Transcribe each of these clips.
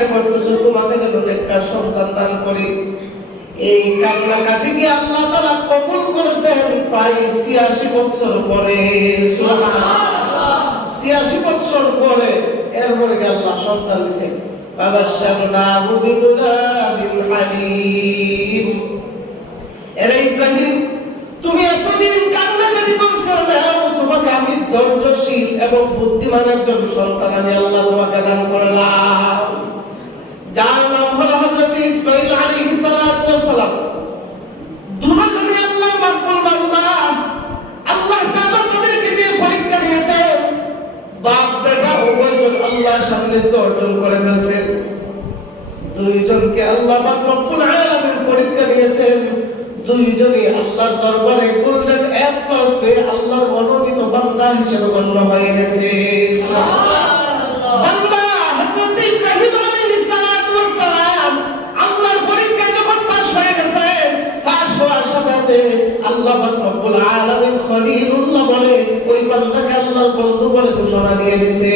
কান্নাকাটি করতেছো, তোমাকে যেন নেককার সন্তান দান করি। এই কান্নাকাটিকে আল্লাহ তাআলা কবুল করেছেন প্রায় ৮৬ বছর পরে। সুবহানাল্লাহ, ৮৬ বছর পরে এরপরে আল্লাহ সন্তান দিয়েছেন। ফাবাশশারনাহু বিগুলামিন হালিম। এরে ইব্রাহিম, তুমি এতদিন কান্নাকাটি করছো না, তোমাকে আমি ধৈর্যশীল এবং বুদ্ধিমান একজন সন্তান আমি আল্লাহ তোমাকে দান করলাম, যার নাম হলো হযরত ইসমাঈল আলাইহিস সালাতু ওয়াস সালাম। দুজনই আল্লাহর মাকবুল বান্দা। আল্লাহ তাআলা তাদেরকে যে পরীক্ষা দিয়েছেন, বাপ বেটা উভয়জন আল্লাহর সান্নিধ্য অর্জন করে ফেলছেন। দুইজনকে আল্লাহ পাক রব্বুল আলামিন পরীক্ষা দিয়েছেন, দুইজনই আল্লাহর দরবারে গোল্ডেন অ্যাপ্লাস পেয়ে আল্লাহর মনোনীত বান্দা হিসেবে গণ্য হয়ে গেছে। সুবহানাল্লাহ। বান্দা হযরত ইব্রাহিম আলাইহিস সালাতু ওয়াস সালাম আল্লাহর পরীক্ষায় যখন পাস হয়ে গেছেন, পাস হওয়ার সাথে আল্লাহ পাক রব্বুল আলামিন খলিলুল্লাহ বলে ওই বান্দাকে আল্লাহর বন্ধু বলে ঘোষণা দিয়ে দিয়েছে।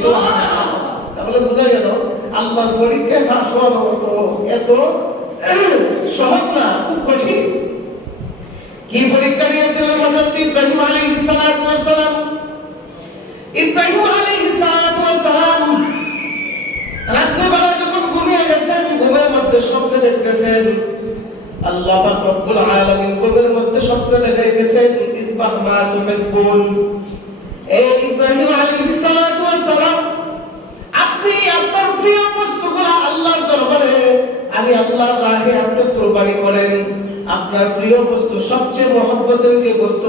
সুবহানাল্লাহ। তাহলে বুঝা গেল আল্লাহর পরীক্ষায় পাস হওয়ার মতো এত সহজ না, খুব কঠিন। কি পরীক্ষা দিয়েছিলেন হযরত ইব্রাহিম আলাইহিস সালাতু ওয়াস সালাম? ইব্রাহিম আলাইহিস সালাতু ওয়াস সালাম রাতে বেলা যখন ঘুমিয়ে গেছেন, ঘুমের মধ্যে স্বপ্ন দেখতেছেন। আল্লাহ পাক রব্বুল আলামিন ঘুমের মধ্যে স্বপ্ন দেখাইতেছেন, ইসবাহ মা তুহিব্বুন। এই ইব্রাহিম আলাইহিস সালাতু ওয়াস সালাম, আপনি আপনার প্রিয় বস্তুগুলো আল্লাহর দরবারে আমি আল্লাহর রাহে আপনি কুরবানি করেন। আপনার প্রিয় বস্তু, সবচেয়ে মহব্বতের যে বস্তু,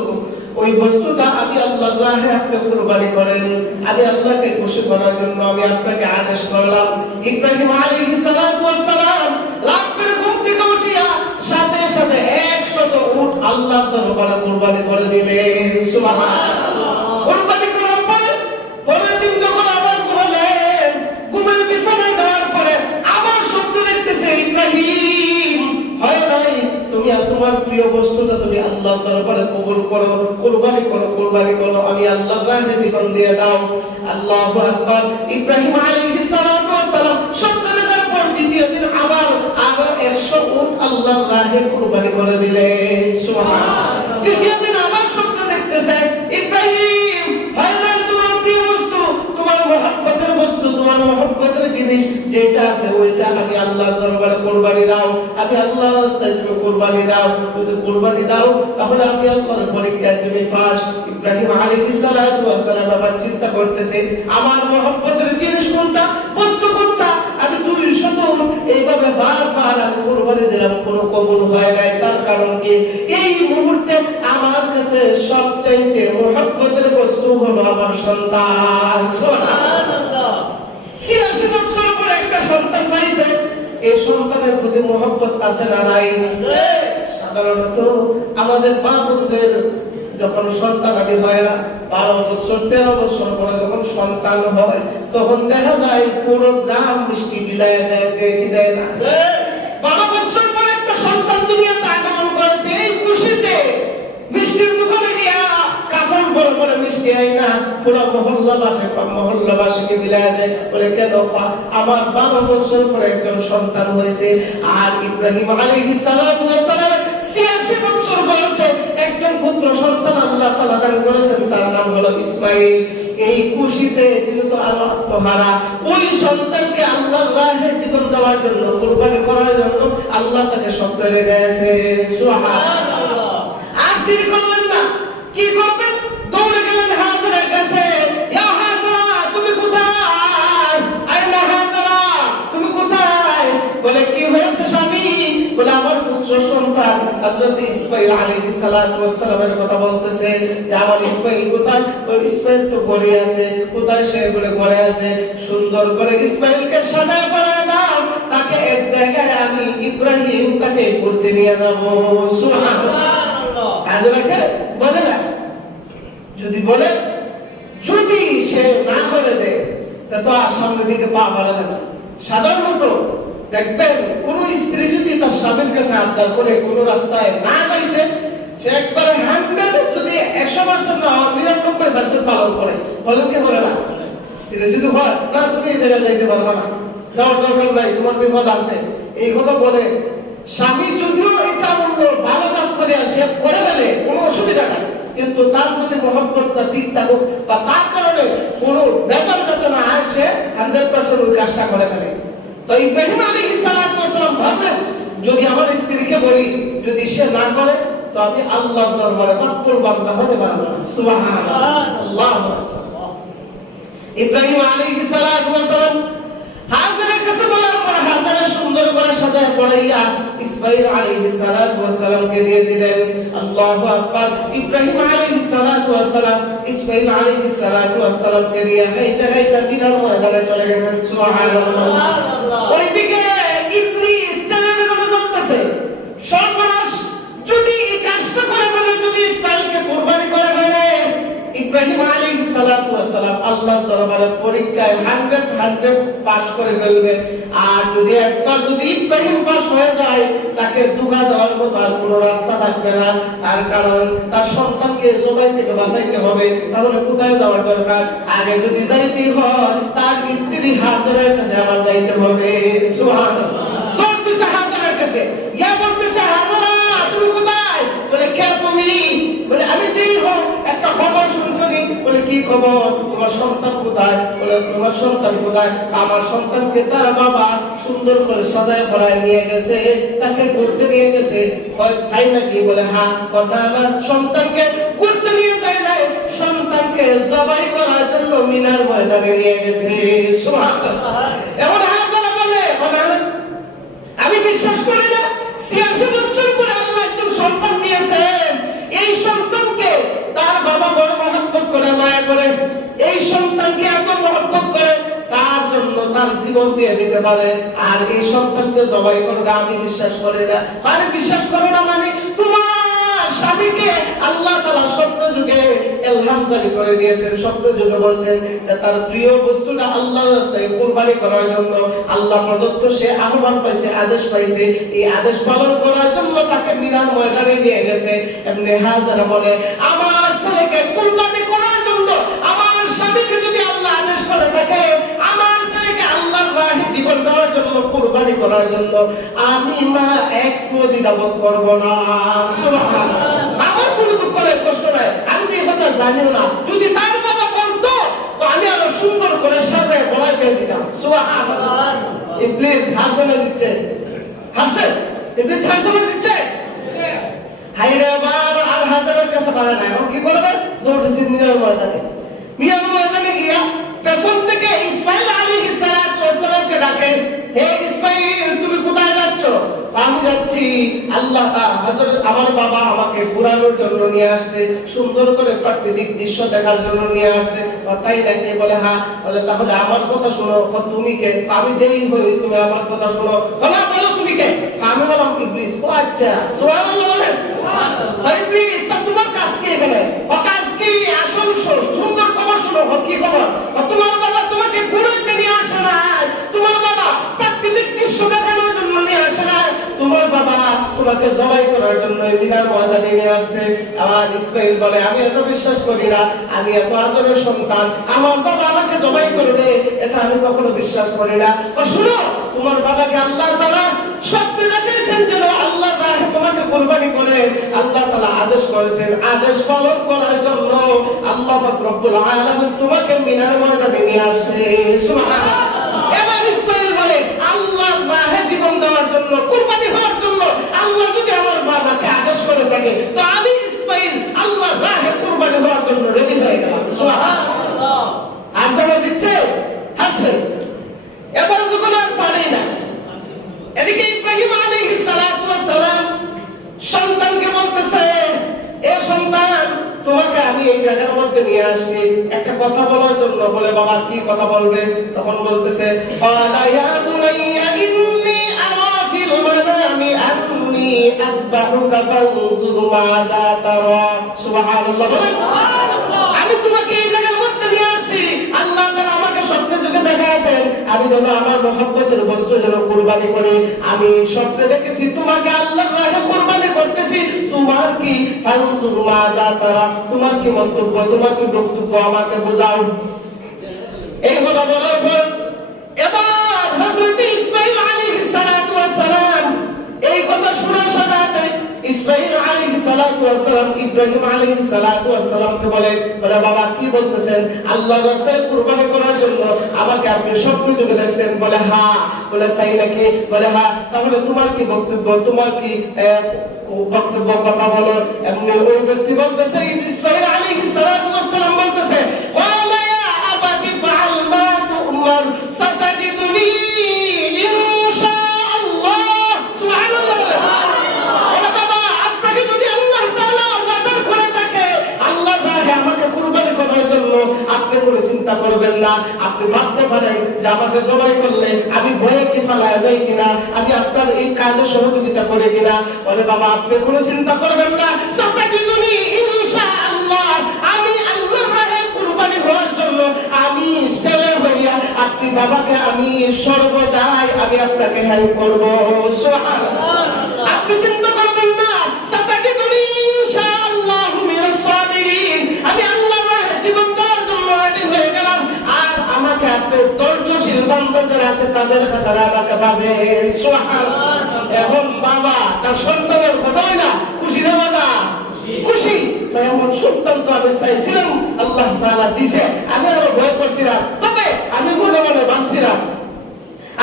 ওই বস্তুটা আমি আল্লাহর রাহে আপনি কুরবানি করেন। আমি আল্লাহকে খুশি করার জন্য আমি আপনাকে আদেশ করলাম। ইব্রাহিম আলাইহিস সালাতু ওয়াস সালাম লাখ করে ঘুম থেকে উঠিয়া সাথে সাথে ১০০ উট আল্লাহর দরবারে কুরবানি করে দিলেন। সুবহানাল্লাহ। কুরবানি করার পরে পরের দিন যখন আবার ঘুমালেন, ঘুমের বিছানায় যাওয়ার পরে আবার স্বপ্ন দেখতেছে, ইব্রাহিম হয় নাই, তুমি তোমার প্রিয় বস্তুটা তুমি আল্লাহর দরবারে কবুল করো, কুরবানি করো, কুরবানি করো, আমি আল্লাহর রাহে জীবন দিয়ে দাও। আল্লাহু আকবার। ইব্রাহিম আলাইহিস সালাতু ওয়াস সালাম স্বপ্ন দেখার পর দ্বিতীয় দিন আবার ১০০ উট আল্লাহর রাহে কুরবানি করে দিলেন। সুবহানাল্লাহ। তৃতীয় দিন আবার স্বপ্ন দেখতেছে, ইব্রাহিম হয় নাই, তোমার প্রিয় বস্তু, তোমার মহব্বতের বস্তু, তোমার মহব্বতের জিনিস যেটা আছে ওইটা আমি আল্লাহর দরবারে কুরবানি দাও, আমি আল্লাহর রাস্তায় তুমি কুরবানি দাও। যদি কুরবানি দাও তাহলে আমি আল্লাহর পরীক্ষায় তুমি পাস। ইব্রাহিম আলাইহিস সালাতু ওয়াস সালাম আবার চিন্তা করতেছে, আমার মহব্বতের জিনিস কোনটা, বস্তু কোনটা? আমি ২০০ এইভাবে বারবার আমি কুরবানি দিলাম, কোনো কবুল হয় নাই। তার কারণ কি? এই মুহূর্তে আমার কাছে সবচেয়ে মহব্বতের বস্তু হলো আমার সন্তান। সুবহানাল্লাহ। ৮৬ বছর পরে একটা সন্তান পাইছে, এই সন্তানের প্রতি মহব্বত আছে না নাই? সাধারণত আমাদের মা বোনদের যখন সন্তানাদি হয় না, ১২ বছর ১৩ বছর পরে যখন সন্তান হয়, তখন দেখা যায় পুরো গ্রাম মিষ্টি বিলায় দেয়, দেখি দেয় না। ১২ বছর পরে একটা সন্তান দুনিয়াতে আগমন করেছে, এই খুশিতে মিষ্টির দোকানে গিয়া কাফন বড় বড় মিষ্টি হয় না, পুরো মহল্লাবাসীকে বিলায় দেয়, বলে কেন? আমার ১২ বছর পরে একজন সন্তান হয়েছে। আর ইব্রাহিম আলাইহিস সালাতু ওয়াস সালাম ৮৬ বছর বয়সে একজন পুত্র সন্তান আল্লাহ তাআলা দান করেছেন, তার নাম হলো ইসমাঈল। এই খুশিতে যেহেতু আরো আত্মহারা, ওই সন্তানকে আল্লাহর রাহে জীবন দেওয়ার জন্য, কুরবানি করার জন্য আল্লাহ তাকে স্বপ্ন দেখিয়েছেন। সুবহানাল্লাহ। আর দেরি করলেন না, কি করবেন? দৌড়ে গেলেন হাজেরার কাছে। ইয়া হাজেরা, তুমি কোথায়? আইনা হাজেরা, তুমি কোথায়? বলে কি হয়েছে স্বামী? বলে আমার পুত্র সন্তান হযরত ইসমাঈল আলাইহিস সালাতু ওয়াস সালামের কথা বলতেছে যে আমার ইসমাঈল কোথায়? ওই ইসমাঈল তো ঘরে আছে। কোথায় সে? বলে ঘরে আছে। সুন্দর করে ইসমাঈলকে সাজায় পড়ায় দাও, তাকে এক জায়গায় আমি ইব্রাহিম তাকে ঘুরতে নিয়ে যাব। সুবহানাল্লাহ। হাজেরাকে বলে না, যদি বলে, যদি সে না করে দেয় তা তো সামনের দিকে পা বাড়াবে না। সাধারণত দেখবেন কোন স্ত্রী যদি তার স্বামীর কাছে আবদার করে কোন রাস্তায় না যাইতে, সে একবারে 100 যদি 100% না 99% পালন করে। বলেন কি করে না? স্ত্রী যদি হয় না তুমি এই জায়গায় যাইতে পারবে না, যাওয়ার দরকার নাই, তোমার বিপদ আছে, এই কথা বলে স্বামী যদিও এটা অন্য ভালো কাজ করে আসে করে ফেলে, কোনো অসুবিধা নাই, কিন্তু তার প্রতি মহব্বতটা ঠিক থাকুক বা তার কারণে কোনো বেজার যাতে না আসে 100% ওই কাজটা করে ফেলে। তো ইব্রাহিম আলাইহিস সালাতু ওয়াস সালাম ভাবলেন, যদি আমার স্ত্রীকে বলি যদি সে না করে তো আমি আল্লাহর দরবারে মাকবুল বান্দা হতে পারবো না। সুবহানাল্লাহ। ইব্রাহিম আলাইহিস সালাতু ওয়াস সালাম হাজারের কাছে বলার পর হাজারে সুন্দর করে সাজায় পড়াইয়া ইসমাঈল আলাইহিস সালাতু ওয়াস সালামকে দিয়ে দিলেন। আল্লাহু আকবার। ইব্রাহিম আলাইহিস সালাতু ওয়াস সালাম ইসমাঈল আলাইহিস সালাতু ওয়াস সালামকে নিয়ে হাইটা বিনার ময়দানে চলে গেছেন। সুবহানাল্লাহ। ওইদিকে ইবলিস তেলের মতো জ্বলতেছে, সর্বনাশ, যদি এই কাজটা করে ফেলে, যদি ইসমাঈলকে কুরবানি করে ফেলে, ইব্রাহিম আলাইহিস সালাতু ওয়াস সালাম আল্লাহর দরবারে পরীক্ষায় 100 পাস করে ফেলবে। আর যদি একবার যদি ইব্রাহিম পাস হয়ে যায়, তাকে দুঃখা দেওয়ার মতো আর কোনো রাস্তা থাকবে না। তার কারণ তার সন্তানকে জবাই থেকে বাঁচাইতে হবে। তাহলে কোথায় যাওয়ার দরকার? আগে যদি যাইতে হয় তার স্ত্রী হাজেরার কাছে আবার যাইতে হবে। সুবহানাল্লাহ। দৌড়তেছে হাজেরার কাছে, ইয়া বলতেছে, হাজেরা তুমি কোথায়? বলে কে তুমি? বলে আমি যেই হোক একটা খবর শুনছনি। বলে কি খবর? তোমার সন্তান কোথায়? বলে তোমার সন্তান কোথায়? আমার সন্তানকে তার বাবা সুন্দর করে সাজায় পড়ায় নিয়ে গেছে, তাকে ঘুরতে নিয়ে গেছে। তাই নাকি? বলে হ্যাঁ। কথা না, সন্তানকে ঘুরতে নিয়ে যায় নাই, সন্তানকে জবাই করার জন্য মিনার ময়দানে নিয়ে গেছে। সুবহানাল্লাহ। এমন হাজারা বলে আমি বিশ্বাস করি না 86 বছর পরে আল্লাহ একজন সন্তান দিয়েছেন। এই সন্তানকে তার বাবা বড় মহব্বত করে, মায়া করে, এই সন্তানকে এত মহব্বত করে তার জন্য তার জীবন দিয়ে দিতে পারে, আর এই সন্তানকে জবাই করবে আমি বিশ্বাস করি না। মানে বিশ্বাস করো না মানে তোমার স্বামীকে আল্লাহ তাআলা স্বপ্ন যুগে ইলহাম জারি করে দিয়েছেন। স্বপ্ন যুগে বলছেন যে তার প্রিয় বস্তুটা আল্লাহর রাস্তায় কুরবানি করার জন্য আল্লাহ প্রদত্ত সে আহ্বান পাইছে, আদেশ পাইছে, এই আদেশ পালন করার জন্য তাকে মিনার ময়দানে নিয়ে গেছে। এমনি হাজারা বলে আমার ছেলেকে কুরবানি করার জন্য আমার স্বামীকে যদি আল্লাহ আদেশ করে থাকে, আমার ছেলেকে আল্লাহর রাহে জীবন দেওয়ার জন্য কুরবানি করার জন্য আমি মা একটু দ্বিধাবোধ করব না। সুবহানাল্লাহ। আমার কোনো দুঃখ নাই, কষ্ট নাই, আমি তো এই কথা জানিও না। যদি তার বাবা বলতো তো আমি আরো সুন্দর করে সাজায় বলাই দিয়ে দিতাম। সুবহানাল্লাহ। ইবলিস হাসানা দিচ্ছে, হাসেন ইবলিস হাসানা দিচ্ছে। হায়রে আমার আর হাজারের কাছে পারে না, এখন কি করবে? দৌড়ছে মিনার ময়দানে। মিনার ময়দানে গিয়া পেছন থেকে ইসমাঈল আলাইহিস সালাতু ওয়াস সালামকে ডাকে, হে ইসমাঈল তুমি কোথায় যাচ্ছ? আমি যাচ্ছি আল্লাহ হযরত আমার বাবা আমাকে ঘোরানোর জন্য নিয়ে আসছে, সুন্দর করে প্রাকৃতিক দৃশ্য দেখার জন্য নিয়ে আসছে। তাই নাকি? বলে হ্যাঁ। বলে তাহলে আমার কথা শোনো। তুমি কে? আমি যেই হই তুমি আমার কথা শোনো। না বলো তুমি কে? আমি বললাম ইবলিস। ও আচ্ছা, সুবহানাল্লাহ বলেন। সুবহানাল্লাহ। ইবলিস তা তোমার কাজ কি এখানে? কাজ কি? আসল সুন্দর খবর শোনো। কি খবর? তোমার বাবা তোমাকে ঘুরাইতে নিয়ে আসে না, তোমার বাবা প্রাকৃতিক দৃশ্য দেখানোর জন্য নিয়ে আসে না, তোমার বাবা তোমাকে জবাই করার জন্য মিনার ময়দানে নিয়ে আসছে। আমার ইসমাঈল বলে আমি এত বিশ্বাস করি না, আমি এত আদরের সন্তান, আমার বাবা আমাকে জবাই করবে এটা আমি কখনো বিশ্বাস করি না। শুনো, তোমার বাবাকে আল্লাহ তাআলা স্বপ্নে দেখিয়েছেন যেন আল্লাহর রাহে তোমাকে কুরবানি করে। আল্লাহ তাআলা আদেশ করেছেন, আদেশ পালন করার জন্য আল্লাহ পাক রব্বুল আলামিন তোমাকে মিনার ময়দানে নিয়ে আসে। সুবহানাল্লাহ। এবার ইসমাঈল বলে আল্লাহর রাহে জীবন দেওয়ার জন্য, কুরবানি হওয়ার জন্য আল্লাহ যদি আমার বাবাকে আদেশ করে থাকে তো আমি ইসমাঈল আল্লাহর রাহে কুরবানি হওয়ার জন্য রেডি হয়ে গেলাম। সুবহানাল্লাহ। হাসানা দিচ্ছে, হাসেন। এবার যখন আর পারে না, এদিকে ইব্রাহিম আলাইহিস সালাতু ওয়াস সালাম সন্তানকে বলতেছে, এ সন্তান তোমাকে আমি এই জায়গার মধ্যে নিয়ে আসছি একটা কথা বলার জন্য। বলে বাবা কি কথা বলবে? তখন বলতেছে ক্বালা ইয়া বুনাইয়া ইন্নী আরা ফিল মানামি আন্নী আযবাহুকা ফানজুর মাযা তারা। সুবহানাল্লাহ। সুবহানাল্লাহ। আমি তোমাকে এই জায়গার মধ্যে নিয়ে আসছি, আল্লাহ তাআলা আমাকে স্বপ্নে যুগে দেখাইছেন আমি যেন আমার মহব্বতের বস্তু যেন কুরবানি করি। আমি স্বপ্নে দেখেছি তোমাকে আল্লাহর রাহে কুরবানি করতেছি, তোমার কি ফানজুর মাযা তারা, তোমার কি মন্তব্য, তোমার কি বক্তব্য আমাকে বোঝাও। এই কথা বলার পর এবার হযরত সালাতু ওয়াস সালাম ইব্রাহিম আলাইহিস সালাতু ওয়াস সালামকে বলে বাবা কি বলতেছেন, আল্লাহর রাস্তায় কুরবানি করার জন্য আমাকে আপনি স্বপ্ন যোগে দেখছেন? বলে হ্যাঁ। বলে তাই নাকি? বলে হ্যাঁ। তাহলে তোমার কি বক্তব্য, তোমার কি বক্তব্য, কথা বলো। এমনি ওই ব্যক্তি বলতেছে, ইসমাঈল আলাইহিস সালাতু ওয়াস সালাম বলতেছে, ওয়ালা ইয়া আবাদি ফাআল মা তু'মার সাতাজিদুনি ইনশাআল্লাহ। সুবহানাল্লাহ। ওরে বাবা, আপনাকে যদি আল্লাহ তাআলা ওয়াদা করে থাকে আল্লাহ রাহে আমাকে কুরবানি করার জন্য, আপনি কোনো চিন্তা করবেন না। আপনি ভাবতে পারেন যে আমাকে জবাই করলে আমি ভয়ে কি ফালায়া যাই কিনা, আমি আপনার এই কাজে সহযোগিতা করে কিনা। বলে বাবা আপনি কোনো চিন্তা করবেন না, সাতাজিদুনি ইনশাআল্লাহ, আমি আল্লাহর রাহে কুরবানি হওয়ার জন্য আমি ছেলে হইয়া আপনি বাবাকে আমি সর্বদাই আমি আপনাকে হেল্প করব। সুবহানাল্লাহ। আপনি চিন্তা করবেন না, সাতাজিদুনি ইনশাআল্লাহ মিনাস সাবিরিন, আমি আল্লাহর রাহে জীবন দেওয়ার জন্য রেডি হয়ে গেলাম। আর আমাকে আপনি ধৈর্যশীল বান্দা যারা আছে তাদের খাতারে আমাকে পাবেন। সুবহানাল্লাহ। এখন বাবা তার সন্তানের কথাই না খুশি না বাজা? খুশি। এমন সন্তান তো আমি চাইছিলাম, আল্লাহ তাআলা দিছে। আমি আরো ভয় করছিলাম, তবে আমি মনে মনে ভাবছিলাম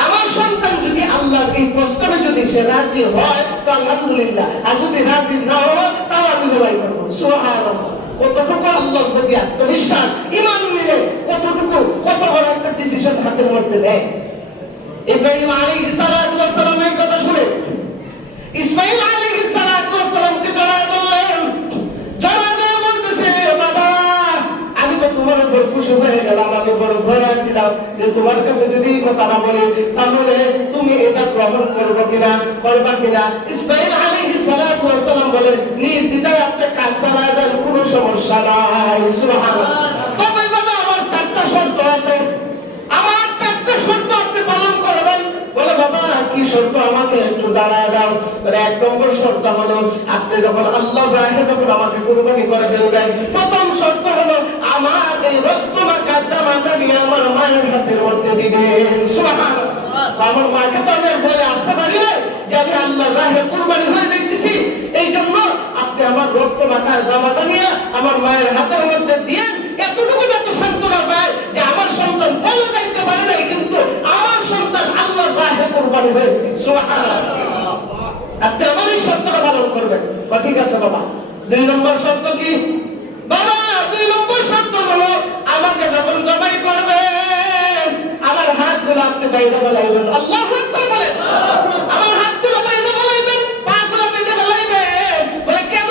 আমার সন্তান যদি আল্লাহর এই প্রস্তাবে যদি সে রাজি হয় তো আলহামদুলিল্লাহ, আর যদি রাজি না হয় তাও আমি জবাই করব। সুবহানাল্লাহ। কতটুকু আল্লাহর প্রতি আত্মবিশ্বাস, ঈমান মিলে কতটুকু, কত বড় একটা ডিসিশন হাতের মধ্যে নেয়। ইব্রাহিম আলাইহিস সালাতু ওয়াস সালামের কথা শুনে ইসমাঈল আলাইহিস সালাতু ওয়াস সালামকে জড়ায় ধরলেন। জড়ায় ধরে বলতেছে, বাবা আমি তো তোমার উপর খুশি হয়ে গেলাম, আমি বড় ভয় ছিলাম যে তোমার কাছে যদি এই কথাটা বলি তাহলে তুমি এটা গ্রহণ করবে কিনা, করবা কিনা। ইসমাঈল আলাইহিস সালাতু ওয়াস সালাম বলেন, নির্দ্বিধায় আপনি কাজ চালায় যান, কোনো সমস্যা নাই। সুবহানাল্লাহ। তবে বাবা আমার চারটা শর্ত আছে, আমার চারটা শর্ত আপনি পালন করবেন। বলে বাবা কি শর্ত আমাকে একটু জানায় দাও। বলে এক নম্বর শর্ত হলো আপনি যখন আল্লাহর রাহে যখন আমাকে কুরবানি করে দেবেন, প্রথম শর্ত হলো আমার এই রক্তমাখা জামাটা নিয়ে আমার মায়ের হাতের মধ্যে দিবেন। সুবহানাল্লাহ। আমার মাকে তো আমি বলে আসতে পারি না যে আমি আল্লাহর রাহে কুরবানি হয়ে যাইতেছি, এই জন্য আপনি আমার রক্তমাখা জামাটা নিয়ে আমার মায়ের হাতের মধ্যে দিয়ে এতটুকু যাতে সান্ত্বনা পায় যে আমার সন্তান বলে যাইতে পারে নাই কিন্তু আমার সন্তান আল্লাহর রাহে কুরবানি হয়েছে। সুবহানাল্লাহ। আপনি আমার এই শর্তটা পালন করবেন। ঠিক আছে বাবা। দুই নম্বর শর্ত কি? বাবা দুই নম্বর শর্ত হলো আমাকে যখন জবাই করবেন আমার হাতগুলো আপনি বাইরে ফেলাইবেন। আল্লাহু আকবার বলেন। আমার হাতগুলো বাইরে ফেলাইবেন, পাগুলো বাইরে ফেলাইবেন। বলে কেন?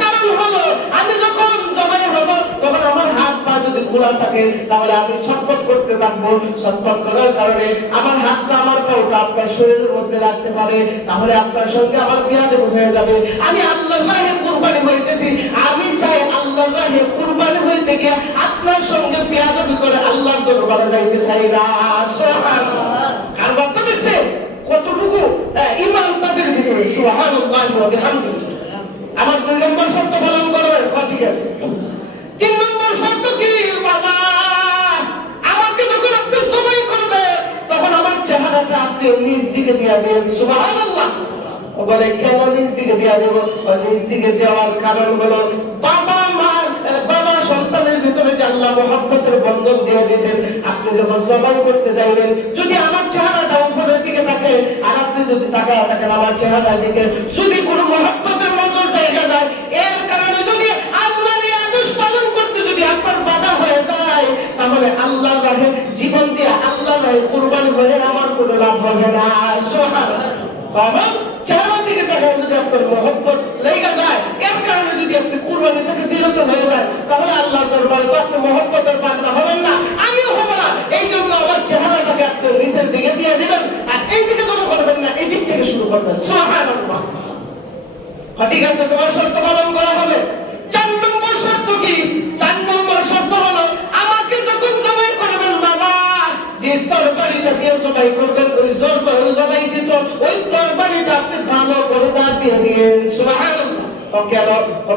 কারণ হলো আমি যখন জবাই হব তখন আমার হাত পা যদি খোলা থাকে তাহলে আমি ছটফট করতে থাকবো। ছটফট করার কারণে আমার হাতটা আমার পাটা আপনার শরীরের মধ্যে লাগতে পারে, তাহলে আপনার সঙ্গে আমার বিয়াদব হয়ে যাবে। আমি আল্লাহর রাহে কুরবানি হইতেছি, আমি চাই আল্লাহর রাহে কুরবানি হইতে গিয়ে আপনার সঙ্গে বিয়াদবি করে আল্লাহর দরবারে যাইতে চাই না। সুবহানাল্লাহ। কার কথা দেখছে কতটুকু ঈমান তাদের ভিতরে। সুবহানাল্লাহ ওয়া বিহামদিহি। আমার দুই নম্বর শর্ত পালন করবেন। ঠিক আছে। তিন নম্বর শর্ত কি? বাবা আমাকে যখন আপনি জবাই করবেন তখন আমার চেহারাটা আপনি নিজ দিকে দিয়ে দেন। সুবহানাল্লাহ। বলে কেন নিজ দিকে দিয়ে দেব? নিজ দিকে দেওয়ার কারণ হলো বাবা মা, বাবা সন্তানের ভিতরে যে আল্লাহ মহব্বতের বন্ধন দিয়ে দিয়েছেন, আপনি যখন জবাই করতে যাবেন যদি আমার চেহারাটা উপরের দিকে থাকে আর আপনি যদি তাকায় থাকেন আমার চেহারার দিকে, যদি কোনো মহব্বতের নজর জায়গা যায়, এর কারণে যদি আল্লাহর এই আদেশ পালন করতে যদি আপনার বাধা হয়ে যায় তাহলে আল্লাহর রাহে জীবন দিয়ে আল্লাহর রাহে কুরবানি করে আমার কোনো লাভ হবে না। সুবহানাল্লাহ। বাবা চেহারার দিকে তাকায় যদি আপনার মহব্বত লেগে যায়, এর কারণে যদি আপনি কুরবানি থেকে বিরত হয়ে যায় তাহলে আল্লাহর দরবারে তো আপনি মহব্বতের বান্দা হবেন না, আমিও হব না। এই জন্য আমার চেহারাটাকে আপনি নিচের দিকে দিয়ে দিবেন আর এই দিকে জমা করবেন না, এই দিক থেকে শুরু করবেন। সুবহানাল্লাহ। ঠিক আছে, তোমার শর্ত পালন করা হবে। চার নম্বর শর্ত কি? চার নম্বর শর্ত হলো আমাকে যখন জবাই করবেন বাবা যে তরবারিটা দিয়ে জবাই করবেন ওই জবাইকৃত ওই তরবারিটা আপনি ভালো করে দাঁত দিয়ে দিয়েন। সুবহানাল্লাহ। কেন?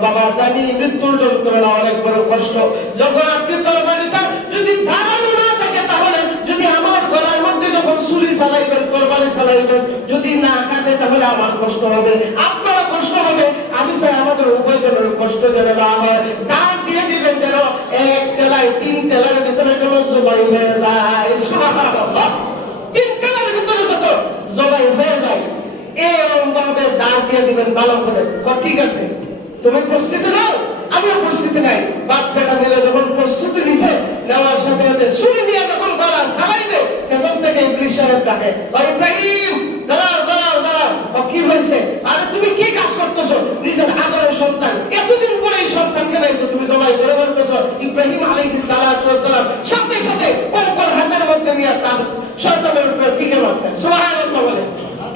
বাবা জানি মৃত্যুর যন্ত্রণা অনেক বড় কষ্ট। যখন আপনি তরবারিটা যদি ধারালো না থাকে তাহলে যদি আমার গলার মধ্যে যখন ছুরি চালাইবেন তরবারি চালাইবেন যদি না কাটে তাহলে আমার কষ্ট হবে, আপনারা কষ্ট হবে। আমি চাই আমাদের আমাদের উভয়জনের কষ্ট যেন না হয়। দান দিয়ে দিবেন যেন এক টেলায় 3 টেলার ভিতরে যেন জবাই হয়ে যায়। সুবহানাল্লাহ। 3 টেলার ভিতরে যত জবাই হয়ে যায় এরকম ভাবে দান দিয়ে দিবেন ভালো করে। ঠিক আছে, তুমি প্রস্তুতি নাও, আমিও প্রস্তুতি নাই। বাপ বেটা মিলে যখন প্রস্তুতি নিছে, নেওয়ার সাথে সাথে ছুরি নিয়ে যখন গলা চালাইবে, পেছন থেকে ইবলিস সাহেব ডাকে, ভাই ইব্রাহিম দাঁড়াও দাঁড়াও দাঁড়াও। কি হয়েছে? আরে তুমি কি কাজ করতেছো? নিজের আদরের সন্তান, এতদিন পরে এই সন্তানকে পাইছো, তুমি জবাই করে বলতেছো। ইব্রাহিম আলাইহিস সালাতু ওয়াস সালাম সাথে সাথে কঙ্কর হাতের মধ্যে নিয়ে তার শয়তানের উপরে ফিকে মারছে। সুবহানাল্লাহ বলে।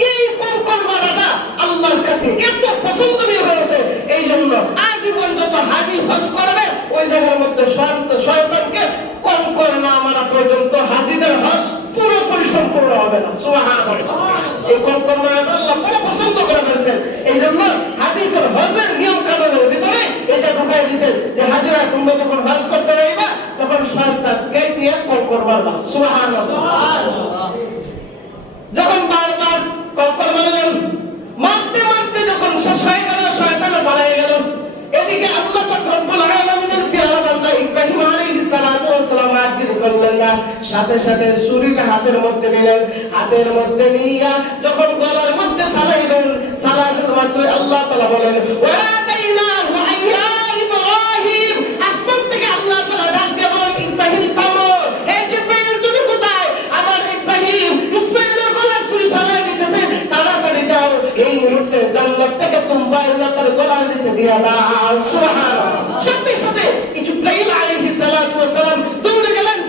এই কঙ্কর মারাটা আল্লাহর কাছে এত পছন্দনীয় হয়েছে, এই জন্য আজীবন যত হাজি হজ করবে ওই জায়গার মধ্যে শয়তানকে কঙ্কর না মারা পর্যন্ত হাজিদের হজ পুরোপুরি সম্পূর্ণ হবে না। সুবহানাল্লাহ। এই কঙ্কর মারাটা আল্লাহ বড় পছন্দ করে ফেলছেন, এই জন্য হাজিদের হজের নিয়ম কানুনের ভিতরে এটা ঢুকাই দিয়েছেন যে হাজিরা তোমরা যখন হজ করতে যাইবা তখন শয়তানকে নিয়ে কঙ্কর মারবা। সুবহানাল্লাহ। যখন বারবার কঙ্কর মারলেন, মারতে মারতে যখন শেষ হয়ে গেল, শয়তানও পালিয়ে গেল। এদিকে আল্লাহ পাক রব্বুল আলামিনের প্রিয় বান্দা ইব্রাহিম আলাইহিস সালাতু ওয়াস সালাম আর দেরি করলেন না, সাথে সাথে ছুরিটা হাতের মধ্যে নিলেন। হাতের মধ্যে নিয়া যখন গলার মধ্যে চালাইবেন, চালানোর মাত্র আল্লাহ তাআলা বলেন, ওয়া আতাইনাহু আইয়া ইব্রাহিম। আসমান থেকে আল্লাহ তাআলা ডাক দিয়ে বলেন, ইব্রাহিম থামো। হে জিবরাইল তুমি কোথায়? আমার ইব্রাহিম ইসমাঈলের গলায় ছুরি চালিয়ে দিতেছে, তাড়াতাড়ি যাও, এই মুহূর্তে জান্নাত থেকে তোমরা তার গলার নিচে দিয়া দাও। সুবহানাল্লাহ। সাথে সাথে ইব্রাহিম আলাইহিস সালাতু ওয়াস সালাম দৌড়ে গেলেন।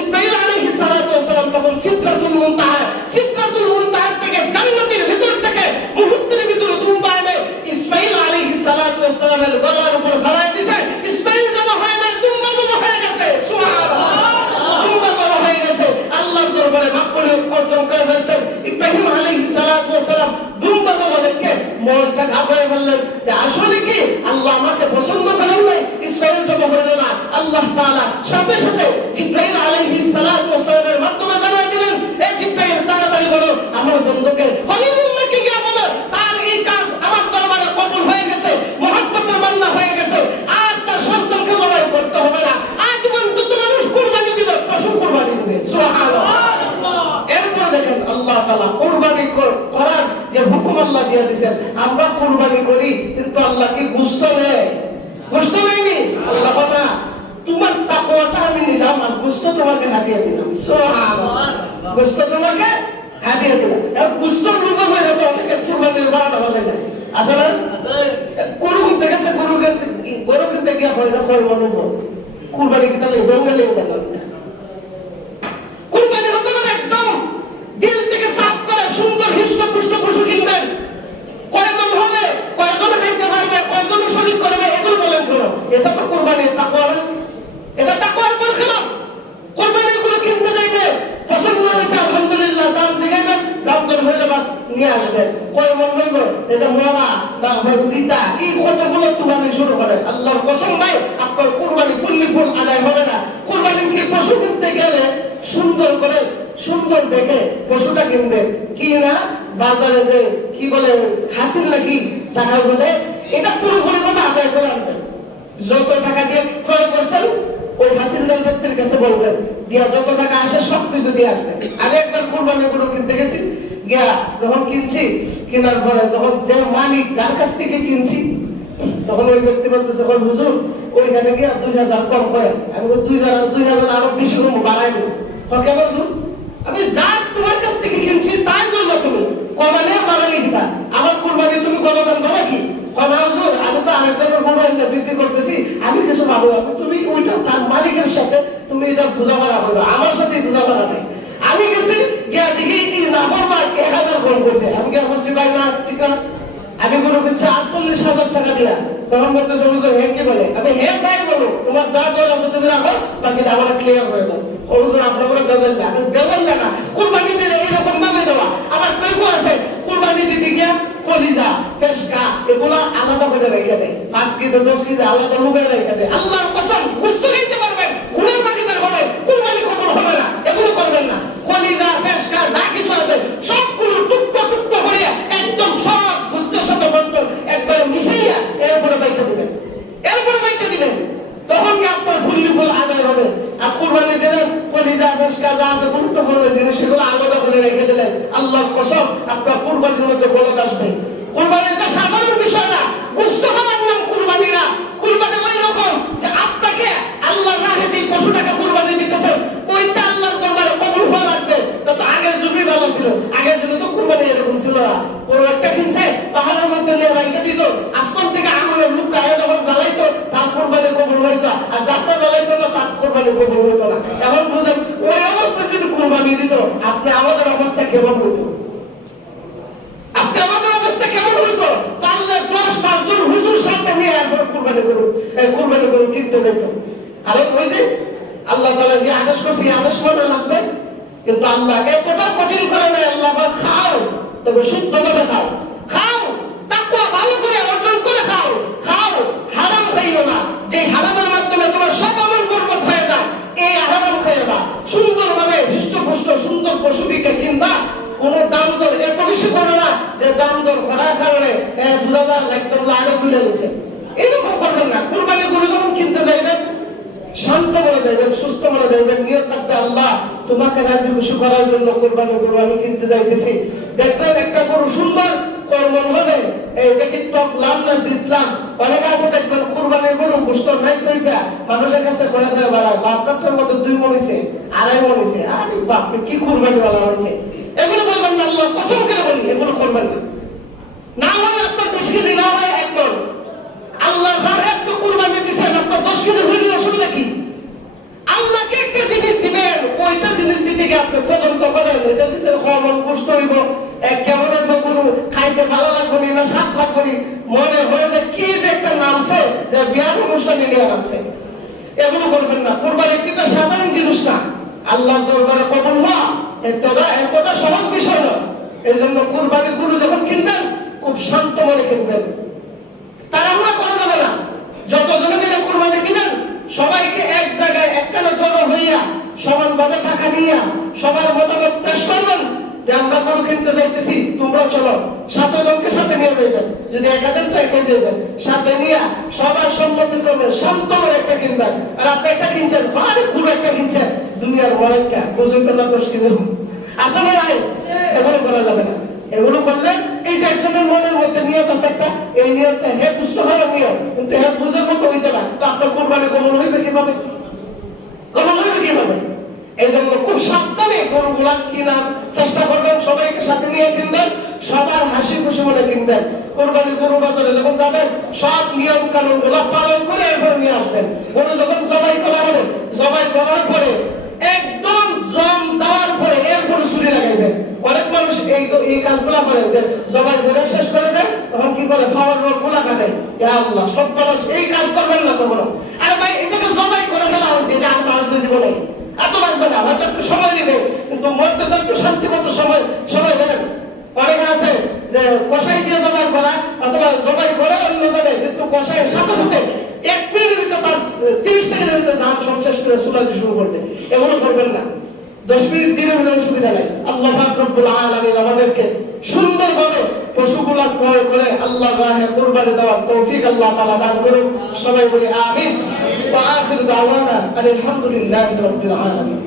ইব্রাহিম আলাইহিস সালাতু ওয়াস সালাম তখন সিদরাতুল মুনতাহা থেকে জান্নাতের ভিতর থেকে মুহূর্তের ভিতরে দুম্বা এনে ইসমাঈল আলাইহিস সালাতু ওয়াস সালামের গলার উপর ফেলায় দিয়েছে। ইসমাঈল জমা হয় না, দুম্বা জমা হয়ে গেছে। সুবহানাল্লাহ। দুম্বা জমা হয়ে গেছে, আল্লাহর দরবারে মাকবুলিয়ত অর্জন করে ফেলছেন। ইব্রাহিম আলাইহিস সালাতু ওয়াস সালাম দুম্বা জমা দেখে মনটা ঘাবড়ে বললেন যে আসলে কি আল্লাহ আমাকে পছন্দ করেন নাই, ইসমাঈল জমা হলো না। আল্লাহ তাআলা সাথে সাথে জিবরাইল আলাইহিস সালাতু ওয়াস সালামের মাধ্যমে জানিয়ে দিলেন, এ জিবরাইল তাড়াতাড়ি বলো আমার বন্ধুকে খলিলুল্লাহকে গিয়ে বলো তার এই কাজ আমার দরবারে কবুল হয়ে গেছে, মুহাব্বতের বান্দা হয়ে গেছে, আর তার সন্তানকে জবাই করতে হবে না। আজীবন যত মানুষ কুরবানি দিবে পশু কুরবানি দিবে। সুবহানাল্লাহ। এরপর দেখেন আল্লাহ তাআলা কুরবানি করার যে হুকুম আল্লাহ দিয়ে দিয়েছেন। আমরা কুরবানি করি কিন্তু আল্লাহ কি গোশত নেয়? গোশত নেয়নি। আল্লাহ বলে তোমার তাকওয়াটা আমি নিলাম আর গোশত তোমাকে হাদিয়া দিলাম। সুবহানাল্লাহ। গোশত তোমাকে হাদিয়া দিলাম। আর গোশতর রূপে হইলে তো অনেকে কুরবানির 12টা বাজে না। আছে না? গরু কিনতে গেছে, গরু কিনতে গিয়ে হয় না কয় মন কুরবানি কি তাহলে ডঙ্গে লেগে গেল। কুরবানি হতে গেলে একদম দিল থেকে সাফ করে সুন্দর হৃষ্টপুষ্ট পশু কিনবেন। কয় মন হবে, কয়জন খাইতে পারবে, কয়জন শরীর করবে, এগুলো বলেন কেন? এটা তো কুরবানি, তাকওয়া না? এটা তাকওয়ার পর খেলাফ। কুরবানি এগুলো কিনতে যাইবে, পছন্দ হয়েছে আলহামদুলিল্লাহ, দাম দিবেন, দাম দর হইলে বাস নিয়ে আসবেন। কয় মন হইব, এটা মোলা না হয় জিতা, এই কতগুলো কুরবানি শুরু করে। আল্লাহর কসম ভাই, আপনার কুরবানি ফুললি ফুল আদায় হবে না। কুরবানি কি পশু কিনতে গেলে সুন্দর করে সুন্দর দেখে পশুটা কিনবেন, কি না বাজারে যে কি বলে হাসিল নাকি টাকা বলে এটা পুরোপুরি ভাবে আদায় করে আনবেন। যত টাকা দিয়ে ক্রয় করছেন ওই হাসিলদার ব্যক্তির কাছে বলবেন, দিয়া যত টাকা আসে সবকিছু দিয়ে আসবেন। আমি একবার কুরবানি গরু কিনতে গেছি, গিয়া যখন কিনছি, কেনার পরে তখন যে মালিক যার কাছ থেকে কিনছি তখন ওই ব্যক্তি বলতেছে, হুজুর ওইখানে গিয়া 2000 কম করে। আমি 2000 আরো বেশি বাড়াই দেবো। কেন হুজুর? আমি যা তোমার কাছ থেকে কিনছি তাই বললো, তুমি কমানে বানানি দিবা, আমার কুরবানি তুমি গলদান বলা কি? হুজুর আমি তো আরেকজনের গরু এনে বিক্রি করতেছি, আমি কিছু পাবো। তুমি ওইটা তার মালিকের সাথে তুমি এটা বোঝাপড়া করো, আমার সাথে বোঝাপড়া নাই। আমি গেছি গিয়া দেখি এই নাফরমান 1000 কম করেছে। আমি গিয়া বলছি ভাই না ঠিক না, আমি গরু কিনছি 48,000 টাকা দিয়া। তখন বলতেছে হুজুর হে কি বলে? আমি হে যাই বলো, তোমার যা দর আছে তুমি রাখো, বাকিটা আমার ক্লিয়ার করে দাও। হুজুর আপনার করে বেজাল্লা, বেজাল্লা না, কুরবানি দিলে এরকম ভাবে দেওয়া। আমার কইবো আছে কুরবানি দিতে গিয়া কলিজা ফেসকা এগুলা আলাদা করে রেখে দেয়, 5 কেজি 10 কেজি আলাদা লুকায় রেখে দেয়। আল্লাহর কসম গোশত খাইতে পারবেন, গুনার বাকিদার হবে, কুরবানি কবুল হবে না। এগুলো করবেন না। কলিজা ফেসকা যা কিছু আছে সবগুলো টুকরো টুকরো করে একদম সব গোশতের সাথে বন্টন একবারে মিশাইয়া এরপরে কুরবানির মধ্যে বলদ আসবে। কুরবানি একটা সাধারণ বিষয় না, গোশত খাওয়ার নাম কুরবানি না। কুরবানি ওই রকম যে আপনাকে আল্লাহর রাহে যে পশুটাকে কুরবানি দিতেছেন ওইটা আল্লাহর দরবারে কবুল হওয়া লাগবে। তো আগের যুগই ভালো ছিল, আগের যুগে তো কুরবানি এরকম ছিল না। ওর একটা কিনছে পাহাড়ের মধ্যে নিয়ে রাইখে দিত, আসমান থেকে আগুনের লুক গায়ে যখন জ্বালাইতো তার কুরবানি কবুল হইতো, আর যাত্রা জ্বালাইতো না তার কুরবানি কবুল হইতো না। এখন বুঝেন ওই অবস্থা যদি কুরবানি দিত আপনি আমাদের অবস্থা কেমন হইতো? আপনি আমাদের অবস্থা কেমন হইতো? পারলে 10-12 জন হুজুর সাথে নিয়ে এখন কুরবানি করুন কিনতে যেত। আর ওই যে আল্লাহ তাআলা যে আদেশ করছে এই আদেশ মানা লাগবে। কিন্তু আল্লাহ এতটা কঠিন করে নাই, আল্লাহ বলে খাও তবে শুদ্ধভাবে খাও, খাও তাকওয়া ভালো করে অর্জন করে খাও, খাও হারাম খাইও না, যে হারামের মাধ্যমে তোমার সব আমল বরবাদ হয়ে যায় এই হারাম খাইও না। সুন্দরভাবে হৃষ্টপুষ্ট সুন্দর পশু দিকে কিনবা, কোন দাম দর এত বেশি করো না যে দাম দর করার কারণে বুঝা যায় একদম লাড়ে তুলে নিছে, এরকম করবেন না। কুরবানি গরু যখন কিনতে যাইবেন শান্ত মনে যাইবেন, সুস্থ মনে যাইবেন, নিয়ত থাকবে আল্লাহ তোমাকে রাজি খুশি করার জন্য কুরবানি গরু আমি কিনতে যাইতেছি। দেখবেন একটা গরু সুন্দর কর্মন হবে, এটা কি টপলাম না জিতলাম। অনেকে আছে দেখবেন কুরবানির গরু গোশত নাই কইবা মানুষের কাছে ভয় ভয় বাড়ায়, আপনার মধ্যে 2 মণ হইছে 2.5 মণ হইছে, আরে বাপ কি কুরবানি वाला হইছে। এগুলো বলবেন না, আল্লাহ কসম করে বলি এগুলো করবেন না। না হয় আপনার 20 কেজি, না হয় 1 মণ, আল্লাহ রাহে একটু কুরবানি দিবেন, আপনার 10 কেজি হইলে অসুবিধা কি? আল্লাহকে একটা জিনিস দিবেন, ওইটা জিনিস দিতে গিয়ে আপনি তদন্ত করেন এটা কিসের খবর কষ্ট হইব, কেমন একটা কোনো খাইতে ভালো লাগবে না স্বাদ লাগবে মনে হয় যে কি যে একটা নামছে যে বিয়ার অনুষ্ঠানে নিয়ে নামছে। এগুলো করবেন না। কুরবানি একটা সাধারণ জিনিস না, আল্লাহর দরবারে কবুল হওয়া এতটা সহজ বিষয় না। এই জন্য কুরবানির গরু যখন কিনবেন খুব শান্ত মনে কিনবেন, তাড়াহুড়া করা যাবে না। যতজনে মিলে কুরবানি দিবেন সবাইকে এক জায়গায় একটানা জড়ো হইয়া সমানভাবে টাকা দিয়া সবার মতামত পেশ করবেন যে আমরা গরু কিনতে যাইতেছি, তোমরা চলো। 7 জনকে সাথে নিয়ে যাইবেন, যদি একাধিক তো একাই যাইবেন, সাথে নিয়ে সবার সম্মতিক্রমে শান্ত মনে একটা কিনবেন। আর আপনি একটা কিনছেন ভালো গরু একটা কিনছেন দুনিয়ার বড় একটা বুঝুন তো না মুশকিল আসলে নাই, এগুলো করা যাবে না। এগুলো করলে এই যে একজনের মনের মধ্যে নিয়ত আছে একটা, এই নিয়তটা হে বুঝতে হবে নিয়ত, কিন্তু হে বুঝার মতো হইছে না, তো আপনার কুরবানি কবুল হইবে কিভাবে? কবুল হইবে কিভাবে? এই জন্য খুব সাবধানে গরুগুলা কেনার চেষ্টা করবেন, সবাইকে সাথে নিয়ে কিনবেন, সবার হাসি খুশি মনে কিনবেন। কুরবানি গরু বাজারে যখন যাবেন সব নিয়ম কানুন গুলা পালন করে এরপর নিয়ে আসবেন। গরু যখন জবাই করা হবে, জবাই করার পরে একদম জম যাওয়ার পরে এরপর ছুরি লাগাইবেন। অনেক মানুষ এই কাজগুলা করে যে জবাই করে শেষ করে দেয়, তখন কি করে ফাওয়ার রোড গুলা কাটে। ইয়া আল্লাহ, সব মানুষ এই কাজ করবেন না কখনো। আরে ভাই এটাকে জবাই করে ফেলা হয়েছে, এটা আর বাঁচবে জীবনে, এত বাঁচবে না, হয়তো একটু সময় নেবে কিন্তু মরতে তো একটু শান্তিমতো সময় দেন। অনেকে আছে যে কষাই দিয়ে জবাই করা অথবা জবাই করে অন্য জানে, কিন্তু কষাইয়ের সাথে সাথে 1 মিনিটের ভিতরে তার 30 সেকেন্ডের ভিতরে জান সব শেষ করে চুলাতে শুরু করতে। এগুলো করবেন না, 10 মিনিট দিনের হলে অসুবিধা নাই। আল্লাহ পাক রব্বুল আলামিন আমাদেরকে সুন্দরভাবে পশুগুলা ক্রয় করে আল্লাহর রাহে কুরবানি দেওয়ার তৌফিক আল্লাহ তাআলা দান করুন। সবাই বলি আমিন। ওয়া আখিরু দাওয়ানা আলহামদুলিল্লাহি রাব্বিল আলামিন।